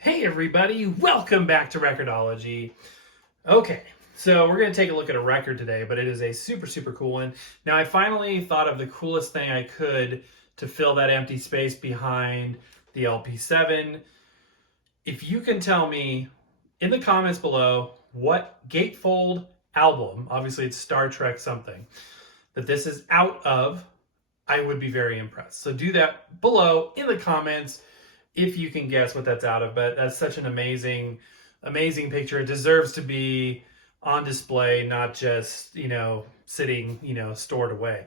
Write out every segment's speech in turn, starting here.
Hey everybody, welcome back to Record-ology. Okay, so we're going to take a look at a record today, but it is a super cool one. Now I finally thought of the coolest thing I could to fill that empty space behind the LP7. If you can tell me in the comments below what gatefold album, obviously it's Star Trek something, that this is out of, I would be very impressed. So do that below in the comments if you can guess what that's out of. But that's such an amazing picture. It deserves to be on display, not just, sitting, stored away.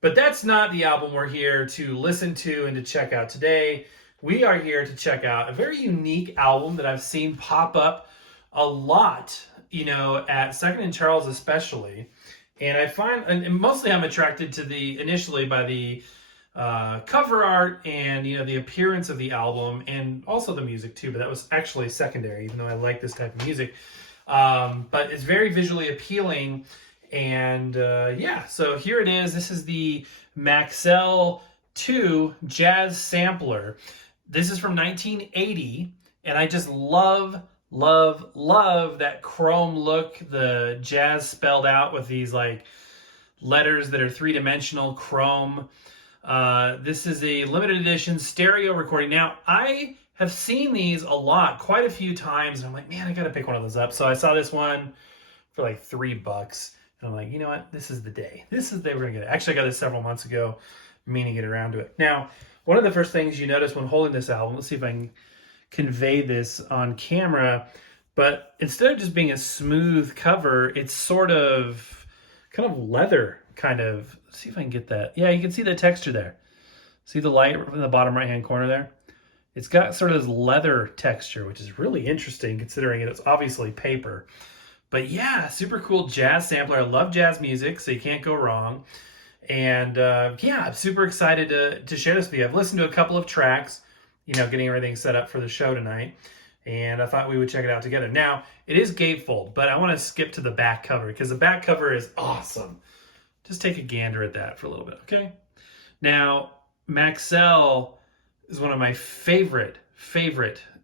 But that's not the album we're here to listen to and to check out today. We are here to check out a very unique album that I've seen pop up a lot, at Second and Charles especially. And I find, and mostly I'm attracted to initially by the cover art and the appearance of the album, and also the music too, but that was actually secondary, even though I like this type of music. But it's very visually appealing, and so here it is. This is the Maxell 2 Jazz Sampler. This is from 1980, and I just love that chrome look, the jazz spelled out with these like letters that are three-dimensional chrome. This is a limited edition stereo recording. Now, I have seen these a lot, quite a few times, and I'm like, man, I gotta pick one of those up. So I saw this one for like $3, and I'm like, you know what? This is the day. This is the day we're gonna get it. Actually, I got this several months ago, meaning to get around to it. Now, one of the first things you notice when holding this album, let's see if I can convey this on camera, but instead of just being a smooth cover, it's sort of kind of leather, kind of. Let's see if I can get that. Yeah, you can see the texture there. See the light in the bottom right hand corner there? It's got sort of this leather texture, which is really interesting considering it's obviously paper. But yeah, super cool jazz sampler. I love jazz music, so you can't go wrong. And I'm super excited to share this with you. I've listened to a couple of tracks, getting everything set up for the show tonight, and I thought we would check it out together. Now, it is gatefold, but I want to skip to the back cover because the back cover is awesome. Just take a gander at that for a little bit, okay? Now, Maxell is one of my favorite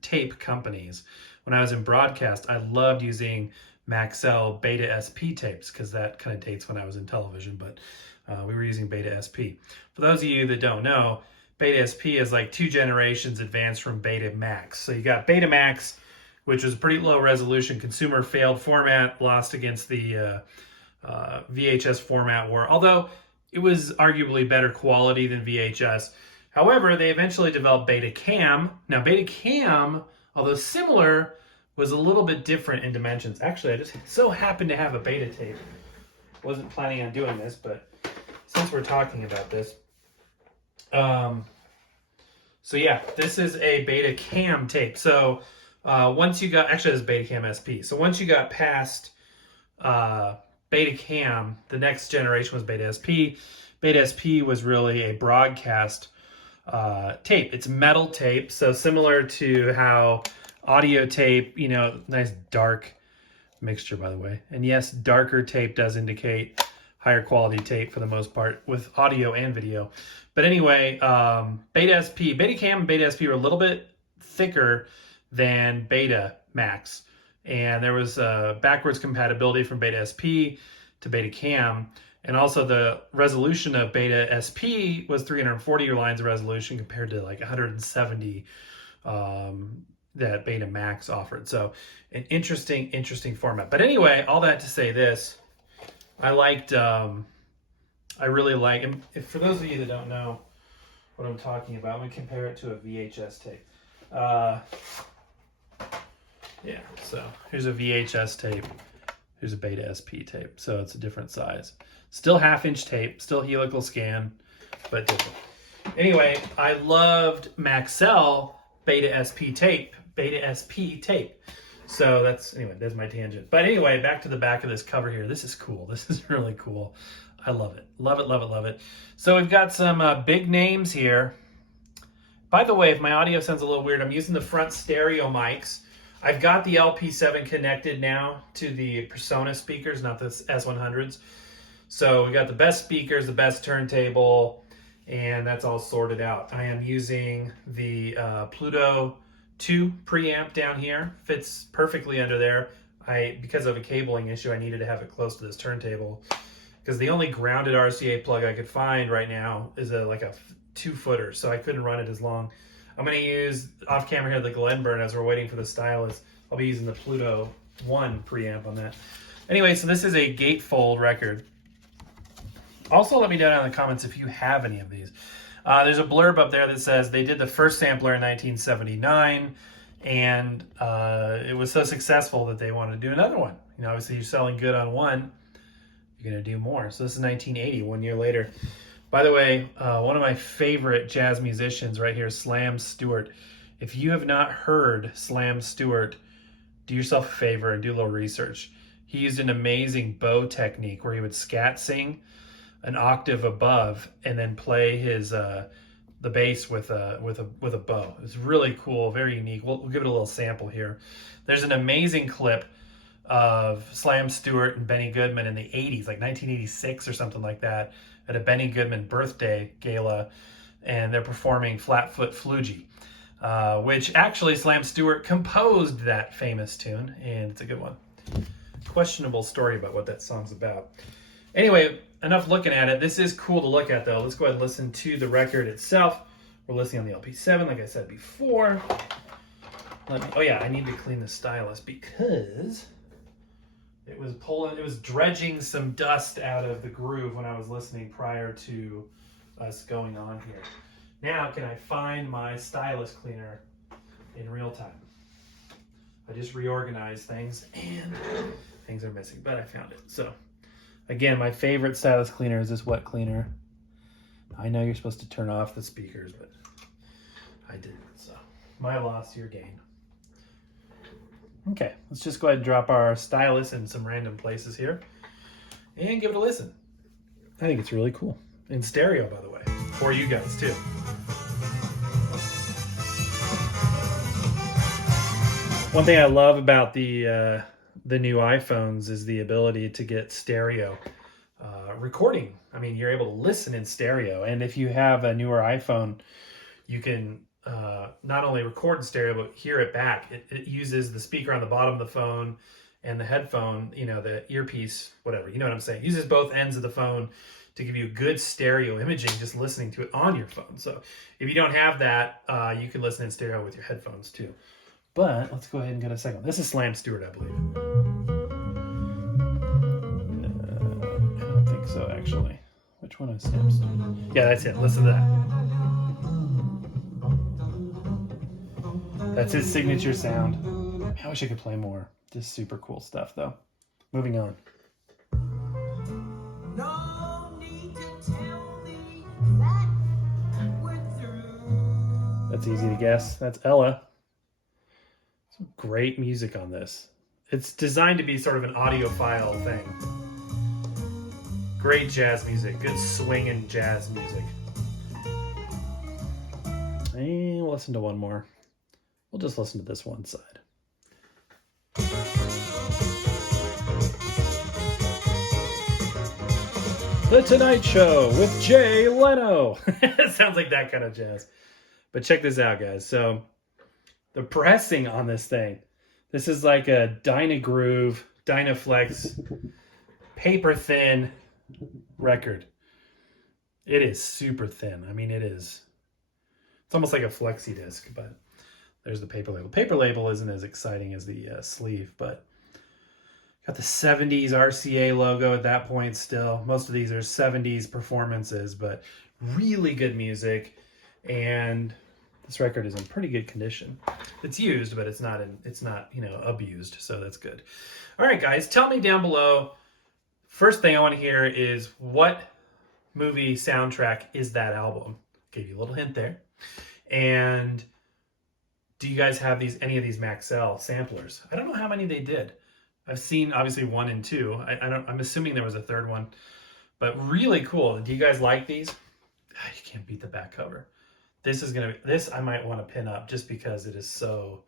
tape companies. When I was in broadcast, I loved using Maxell BetaSP tapes because that kind of dates when I was in television, but we were using BetaSP. For those of you that don't know, BetaSP is like 2 generations advanced from Betamax. So you got Betamax, which was a pretty low resolution consumer failed format, lost against the VHS format war, although it was arguably better quality than VHS. However, they eventually developed Betacam. Now, Betacam, although similar, was a little bit different in dimensions. Actually, I just so happened to have a beta tape. Wasn't planning on doing this, but since we're talking about this, so yeah, this is a Betacam tape. So once you got, actually this is Betacam SP. So once you got past Betacam, the next generation was BetaSP. BetaSP was really a broadcast tape. It's metal tape, so similar to how audio tape, nice dark mixture, by the way. And yes, darker tape does indicate higher quality tape for the most part with audio and video. But anyway, BetaSP, Betacam and BetaSP were a little bit thicker than Betamax. And there was backwards compatibility from BetaSP to Betacam. And also the resolution of BetaSP was 340 lines of resolution compared to like 170 that Betamax offered. So an interesting format. But anyway, all that to say this, I really like, and for those of you that don't know what I'm talking about, let me compare it to a VHS tape. Yeah, so here's a VHS tape. Here's a BetaSP tape. So it's a different size. Still half-inch tape, still helical scan, but different. Anyway, I loved Maxell BetaSP tape. So there's my tangent. But anyway, back to the back of this cover here. This is cool. This is really cool. I love it. Love it. So we've got some big names here. By the way, if my audio sounds a little weird, I'm using the front stereo mics. I've got the LP7 connected now to the Persona speakers, not the S100s. So we got the best speakers, the best turntable, and that's all sorted out. I am using the Pluto 2 preamp down here, fits perfectly under there. Because of a cabling issue, I needed to have it close to this turntable, because the only grounded RCA plug I could find right now is like a 2-footer, so I couldn't run it as long. I'm going to use off camera here the Glenburn as we're waiting for the stylus. I'll be using the Pluto 1 preamp on that. Anyway, so this is a gatefold record. Also, let me know down in the comments if you have any of these. There's a blurb up there that says they did the first sampler in 1979, and it was so successful that they wanted to do another one. You know, obviously you're selling good on one, you're going to do more. So this is 1980, 1 year later. By the way, one of my favorite jazz musicians right here, Slam Stewart. If you have not heard Slam Stewart, do yourself a favor and do a little research. He used an amazing bow technique where he would scat sing an octave above and then play his the bass with a bow. It's really cool, very unique. We'll give it a little sample here. There's an amazing clip of Slam Stewart and Benny Goodman in the 80s, like 1986 or something like that, at a Benny Goodman birthday gala, and they're performing Flatfoot Flugie, which actually Slam Stewart composed that famous tune, and it's a good one. Questionable story about what that song's about. Anyway, enough looking at it. This is cool to look at, though. Let's go ahead and listen to the record itself. We're listening on the LP7, like I said before. Oh yeah, I need to clean the stylus because it was dredging some dust out of the groove when I was listening prior to us going on here. Now, can I find my stylus cleaner in real time? I just reorganized things and things are missing, but I found it. So again, my favorite stylus cleaner is this wet cleaner. I know you're supposed to turn off the speakers, but I didn't. So my loss, your gain. Okay, let's just go ahead and drop our stylus in some random places here and give it a listen. I think it's really cool. In stereo, by the way, for you guys too. One thing I love about the new iPhones is the ability to get stereo recording. I mean, you're able to listen in stereo, and if you have a newer iPhone, you can not only record in stereo, but hear it back. It uses the speaker on the bottom of the phone and the headphone, you know, the earpiece, whatever, you know what I'm saying. It uses both ends of the phone to give you good stereo imaging just listening to it on your phone. So if you don't have that, you can listen in stereo with your headphones too. But let's go ahead and get a second. This is Slam Stewart, I believe. I don't think so, actually. Which one is Slam Stewart? Yeah, that's it. Listen to that. That's his signature sound. I wish I could play more. Just super cool stuff, though. Moving on. No need to tell me that we're through. That's easy to guess. That's Ella. Some great music on this. It's designed to be sort of an audiophile thing. Great jazz music. Good swinging jazz music. And we'll listen to one more. We'll just listen to this one side. The Tonight Show with Jay Leno. It sounds like that kind of jazz. But check this out, guys. So the pressing on this thing. This is like a Dynagroove, Dynaflex, paper thin record. It is super thin. I mean, it is. It's almost like a flexi disc, but there's the paper label. Paper label isn't as exciting as the sleeve, but got the 70s RCA logo at that point still. Most of these are 70s performances, but really good music. And this record is in pretty good condition. It's used, but it's not, you know, abused, so that's good. All right, guys, tell me down below. First thing I want to hear is what movie soundtrack is that album? Gave you a little hint there. And do you guys have any of these Maxell samplers? I don't know how many they did. I've seen obviously 1 and 2. I'm assuming there was a third one, but really cool. Do you guys like these? You can't beat the back cover. This I might want to pin up just because it is so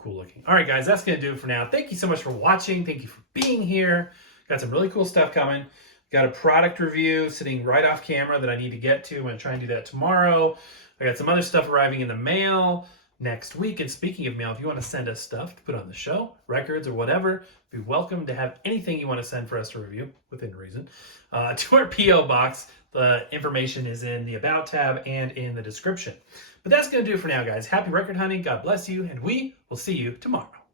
cool looking. All right, guys, that's going to do it for now. Thank you so much for watching. Thank you for being here. Got some really cool stuff coming. Got a product review sitting right off camera that I need to get to. I'm going to try and do that tomorrow. I got some other stuff arriving in the mail. next week. And speaking of mail, if you want to send us stuff to put on the show, records or whatever, be welcome to have anything you want to send for us to review, within reason, to our P.O. Box. The information is in the About tab and in the description. But that's going to do it for now, guys. Happy record hunting. God bless you. And we will see you tomorrow.